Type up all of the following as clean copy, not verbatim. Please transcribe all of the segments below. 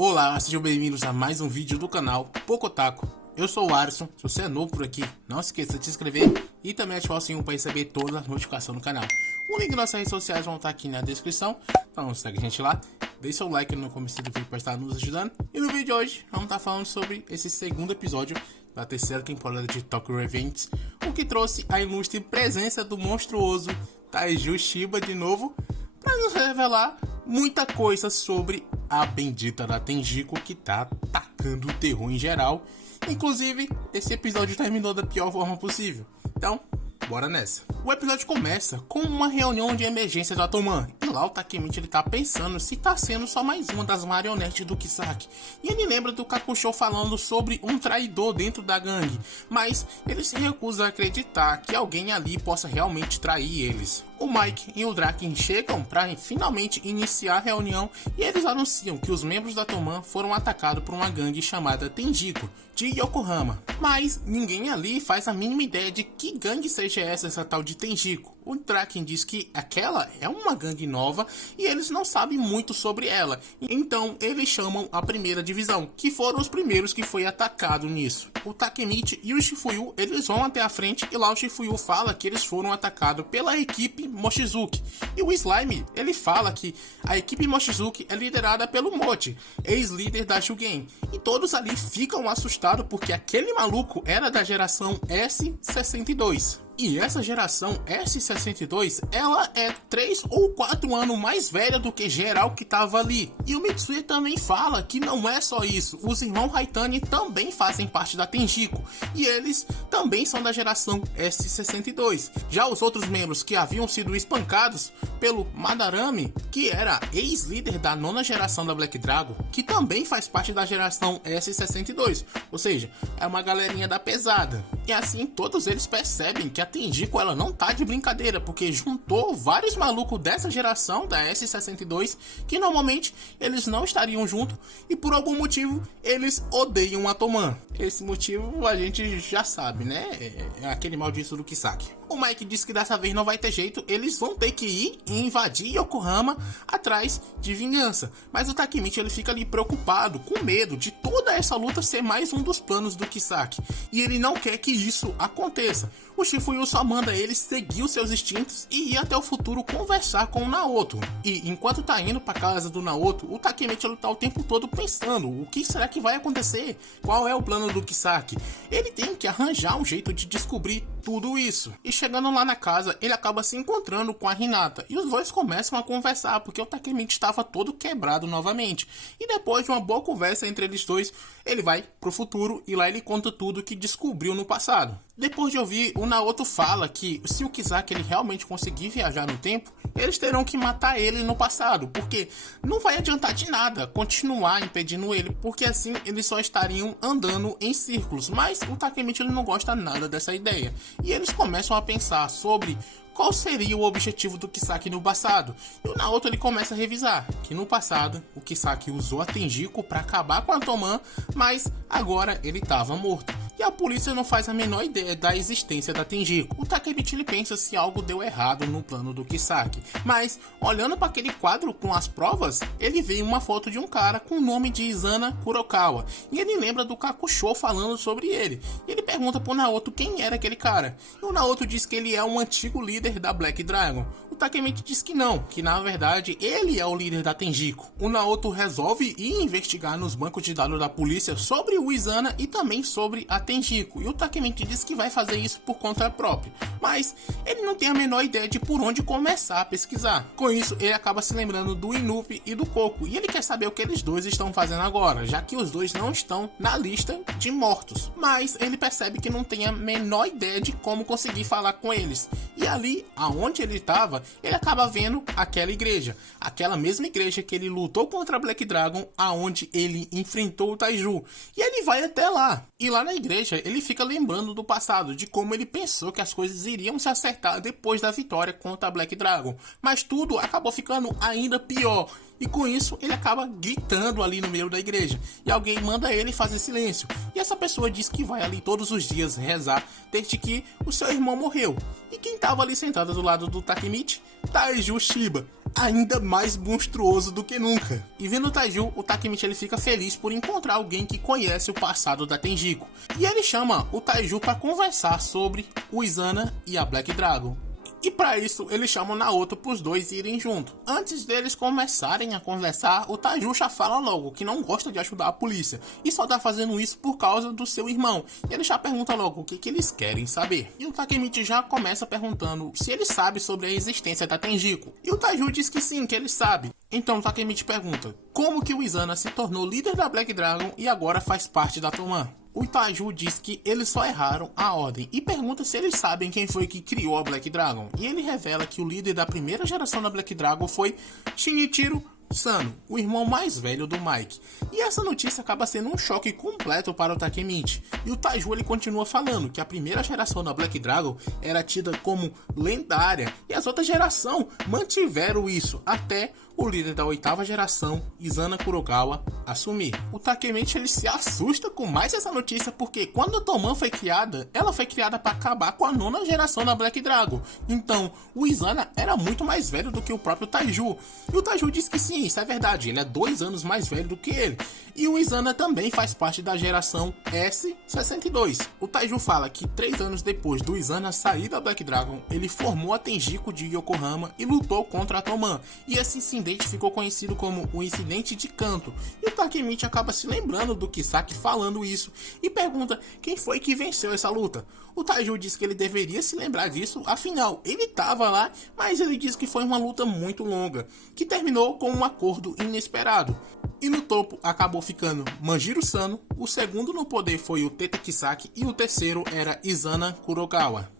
Olá, sejam bem-vindos a mais um vídeo do canal Pocotaco. Eu sou o Alisson. Se você é novo por aqui, não se esqueça de se inscrever e também ativar o sininho para receber todas as notificações do canal. O link das nossas redes sociais vão estar aqui na descrição, então segue a gente lá. Deixe seu like no começo do vídeo para estar nos ajudando. E no vídeo de hoje, vamos estar falando sobre esse segundo episódio da terceira temporada de Tokyo Revengers, o que trouxe a ilustre presença do monstruoso Taiju Shiba de novo, para nos revelar muita coisa sobre a bendita da Tenjiko, que tá tacando o terror em geral. Inclusive, esse episódio terminou da pior forma possível. Então, bora nessa. O episódio começa com uma reunião de emergência da Toman. E lá o Takemichi ele tá pensando se tá sendo só mais uma das marionetes do Kisaki. E ele lembra do Kakusho falando sobre um traidor dentro da gangue. Mas ele se recusa a acreditar que alguém ali possa realmente trair eles. O Mike e o Draken chegam para finalmente iniciar a reunião e eles anunciam que os membros da Toman foram atacados por uma gangue chamada Tenjiko, de Yokohama. Mas ninguém ali faz a mínima ideia de que gangue seja essa tal de Tenjiko. O Draken diz que aquela é uma gangue nova e eles não sabem muito sobre ela. Então eles chamam a primeira divisão, que foram os primeiros que foi atacado nisso. O Takemichi e o Shifuyu eles vão até a frente e lá o Shifuyu fala que eles foram atacados pela equipe Mochizuki. E o Slime ele fala que a equipe Mochizuki é liderada pelo Mochi, ex-líder da Shugen. E todos ali ficam assustados porque aquele maluco era da geração S62. E essa geração S62, ela é 3 ou 4 anos mais velha do que geral que tava ali. E o Mitsuya também fala que não é só isso, os irmãos Haitani também fazem parte da Tenjiko, e eles também são da geração S62. Já os outros membros que haviam sido espancados pelo Madarame, que era ex-líder da 9ª geração da Black Dragon, que também faz parte da geração S62, ou seja, é uma galerinha da pesada. E assim todos eles percebem que a Tenjiko ela não tá de brincadeira, porque juntou vários malucos dessa geração da S62 que normalmente eles não estariam juntos e por algum motivo eles odeiam a Toman. Esse motivo a gente já sabe, né? É aquele maldito do Kisaki. O Mike diz que dessa vez não vai ter jeito, eles vão ter que ir e invadir Yokohama atrás de vingança. Mas o Takemichi ele fica ali preocupado, com medo de toda essa luta ser mais um dos planos do Kisaki. E ele não quer que isso aconteça. O Shifuyu só manda ele seguir os seus instintos e ir até o futuro conversar com o Naoto. E enquanto tá indo pra casa do Naoto, o Takemichi ele tá o tempo todo pensando, o que será que vai acontecer? Qual é o plano do Kisaki? Ele tem que arranjar um jeito de descobrir tudo isso. E chegando lá na casa, ele acaba se encontrando com a Hinata. E os dois começam a conversar, porque o Takemichi estava todo quebrado novamente. E depois de uma boa conversa entre eles dois, ele vai pro futuro e lá ele conta tudo que descobriu no passado. Depois de ouvir, o Naoto fala que se o Kisaki ele realmente conseguir viajar no tempo, eles terão que matar ele no passado, porque não vai adiantar de nada continuar impedindo ele, porque assim eles só estariam andando em círculos. Mas o Takemichi ele não gosta nada dessa ideia. E eles começam a pensar sobre qual seria o objetivo do Kisaki no passado. E o Naoto ele começa a revisar que no passado o Kisaki usou a Tenjiko para acabar com a Toman, mas agora ele estava morto. E a polícia não faz a menor ideia da existência da Tenjiko. O Takemichi ele pensa se algo deu errado no plano do Kisaki. Mas, olhando para aquele quadro com as provas, ele vê uma foto de um cara com o nome de Izana Kurokawa. E ele lembra do Kakusho falando sobre ele. E ele pergunta pro Naoto quem era aquele cara. E o Naoto diz que ele é um antigo líder da Black Dragon. O Takemichi diz que não, que na verdade ele é o líder da Tenjiko. O Naoto resolve ir investigar nos bancos de dados da polícia sobre o Izana e também sobre a Tenjiko. E o Takemichi diz que vai fazer isso por conta própria, mas ele não tem a menor ideia de por onde começar a pesquisar. Com isso, ele acaba se lembrando do Inupi e do Coco, e ele quer saber o que eles dois estão fazendo agora, já que os dois não estão na lista de mortos. Mas ele percebe que não tem a menor ideia de como conseguir falar com eles. E ali, aonde ele estava, ele acaba vendo aquela igreja. Aquela mesma igreja que ele lutou contra a Black Dragon, aonde ele enfrentou o Taiju. E ele vai até lá. E lá na igreja, ele fica lembrando do passado, de como ele pensou que as coisas iriam se acertar depois da vitória contra a Black Dragon. Mas tudo acabou ficando ainda pior. E com isso, ele acaba gritando ali no meio da igreja. E alguém manda ele fazer silêncio. E essa pessoa diz que vai ali todos os dias rezar desde que o seu irmão morreu. E quem estava ali sentado do lado do Takemichi? Taiju Shiba. ainda mais monstruoso do que nunca. E vendo o Taiju, o Takemichi ele fica feliz por encontrar alguém que conhece o passado da Tenjiko. E ele chama o Taiju para conversar sobre o Izana e a Black Dragon. E para isso, ele chama o Naoto para os dois irem junto. Antes deles começarem a conversar, o Taiju já fala logo que não gosta de ajudar a polícia e só tá fazendo isso por causa do seu irmão. E ele já pergunta logo o que eles querem saber. E o Takemichi já começa perguntando se ele sabe sobre a existência da Tenjiko. E o Taiju diz que sim, que ele sabe. Então o Takemichi pergunta como que o Izana se tornou líder da Black Dragon e agora faz parte da Toman. O Taiju diz que eles só erraram a ordem e pergunta se eles sabem quem foi que criou a Black Dragon. E ele revela que o líder da primeira geração da Black Dragon foi Shinichiro Sano, o irmão mais velho do Mike. E essa notícia acaba sendo um choque completo para o Takemichi. E o Taiju ele continua falando que a primeira geração da Black Dragon era tida como lendária e as outras gerações mantiveram isso até o líder da oitava geração, Izana Kurokawa, assumir. O Takemichi ele se assusta com mais essa notícia porque quando a Toman foi criada, ela foi criada para acabar com a nona geração da Black Dragon. Então, o Izana era muito mais velho do que o próprio Taiju. E o Taiju diz que sim, isso é verdade, ele é 2 anos mais velho do que ele. E o Izana também faz parte da geração S62. O Taiju fala que 3 anos depois do Izana sair da Black Dragon, ele formou a Tenjiko de Yokohama e lutou contra a Toman. E esse incidente ficou conhecido como o incidente de Kanto. E o Takemichi acaba se lembrando do Kisaki falando isso e pergunta quem foi que venceu essa luta. O Taiju diz que ele deveria se lembrar disso, afinal ele estava lá, mas ele diz que foi uma luta muito longa, que terminou com um acordo inesperado. E no topo acabou ficando Manjiro Sano, o segundo no poder foi o Teta Kisaki e o terceiro era Izana Kurokawa.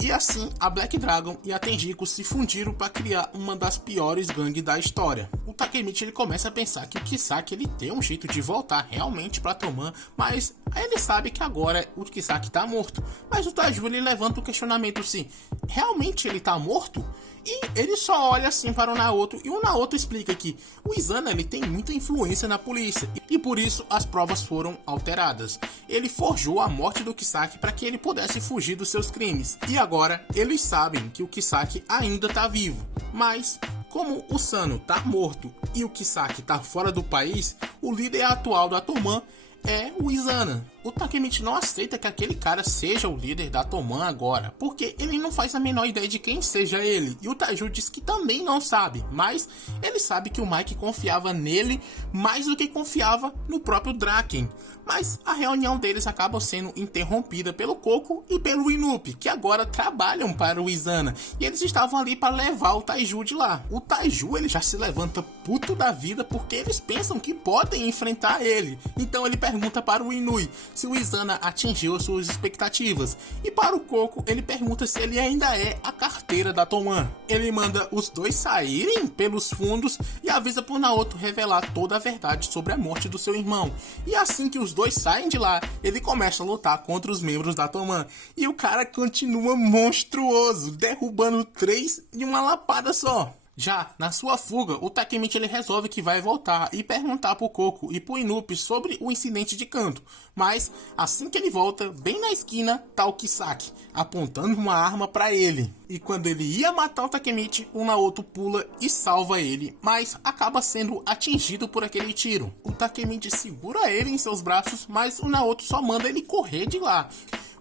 E assim, a Black Dragon e a Tenjiko se fundiram para criar uma das piores gangues da história. O Takemichi ele começa a pensar que o Kisaki ele tem um jeito de voltar realmente para Toman, mas aí ele sabe que agora o Kisaki tá morto. Mas o Taiju ele levanta o questionamento assim, realmente ele tá morto? E ele só olha assim para o Naoto e o Naoto explica que o Izana ele tem muita influência na polícia e por isso as provas foram alteradas. Ele forjou a morte do Kisaki para que ele pudesse fugir dos seus crimes. E agora eles sabem que o Kisaki ainda está vivo, mas como o Sano está morto e o Kisaki está fora do país, o líder atual da Toman é o Izana. O Takemichi não aceita que aquele cara seja o líder da Toman agora, porque ele não faz a menor ideia de quem seja ele. E o Taiju diz que também não sabe, mas ele sabe que o Mike confiava nele mais do que confiava no próprio Draken. Mas a reunião deles acaba sendo interrompida pelo Koko e pelo Inupi, que agora trabalham para o Izana, e eles estavam ali para levar o Taiju de lá. O Taiju ele já se levanta puto da vida porque eles pensam que podem enfrentar ele. Então ele pergunta para o Inui se o Izana atingiu as suas expectativas, e para o Koko ele pergunta se ele ainda é a carteira da Toman. Ele manda os dois saírem pelos fundos e avisa pro Naoto revelar toda a verdade sobre a morte do seu irmão. E assim que os dois saem de lá, ele começa a lutar contra os membros da Toman, e o cara continua monstruoso, derrubando 3 de uma lapada só. Já na sua fuga, o Takemichi ele resolve que vai voltar e perguntar pro Koko e pro Inupi sobre o incidente de Kanto. Mas assim que ele volta, bem na esquina tá o Kisaki, apontando uma arma para ele. E quando ele ia matar o Takemichi, o Naoto pula e salva ele, mas acaba sendo atingido por aquele tiro. O Takemichi segura ele em seus braços, mas o Naoto só manda ele correr de lá.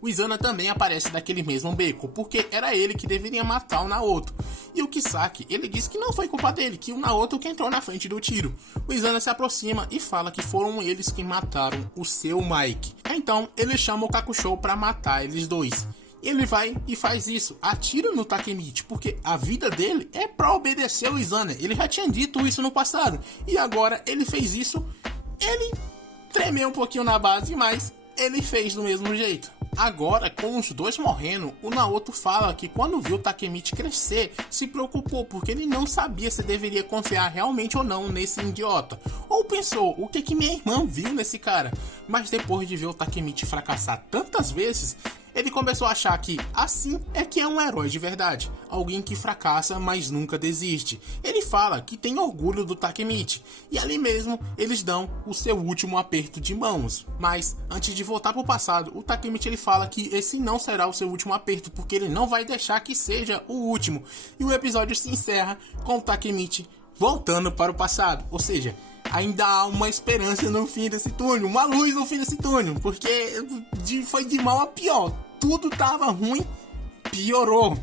O Izana também aparece daquele mesmo beco, porque era ele que deveria matar o Naoto. E o Kisaki, ele diz que não foi culpa dele, que o Naoto que entrou na frente do tiro. O Izana se aproxima e fala que foram eles que mataram o seu Mike. Então ele chama o Kakushou para matar eles dois. Ele vai e faz isso, atira no Takemichi, porque a vida dele é para obedecer o Izana. Ele já tinha dito isso no passado, e agora ele fez isso. Ele tremeu um pouquinho na base, mas ele fez do mesmo jeito. Agora, com os dois morrendo, o Naoto fala que quando viu o Takemichi crescer, se preocupou porque ele não sabia se deveria confiar realmente ou não nesse idiota. Ou pensou, o que minha irmã viu nesse cara? Mas depois de ver o Takemichi fracassar tantas vezes, ele começou a achar que assim é que é um herói de verdade, alguém que fracassa, mas nunca desiste. Ele fala que tem orgulho do Takemichi, e ali mesmo eles dão o seu último aperto de mãos. Mas antes de voltar pro passado, o Takemichi ele fala que esse não será o seu último aperto, porque ele não vai deixar que seja o último. E o episódio se encerra com o Takemichi voltando para o passado, ou seja, ainda há uma esperança no fim desse túnel, uma luz no fim desse túnel, porque foi de mal a pior, tudo tava ruim, piorou,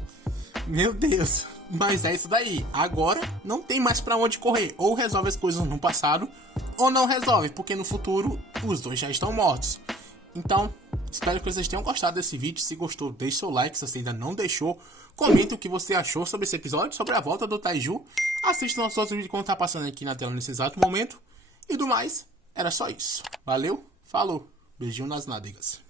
meu Deus, mas é isso daí, agora não tem mais pra onde correr, ou resolve as coisas no passado, ou não resolve, porque no futuro os dois já estão mortos. Então, espero que vocês tenham gostado desse vídeo. Se gostou, deixe seu like. Se você ainda não deixou, comente o que você achou sobre esse episódio, sobre a volta do Taiju. Assista nossos outros vídeos que tá passando aqui na tela nesse exato momento. E do mais, era só isso. Valeu, falou, beijinho nas nádegas.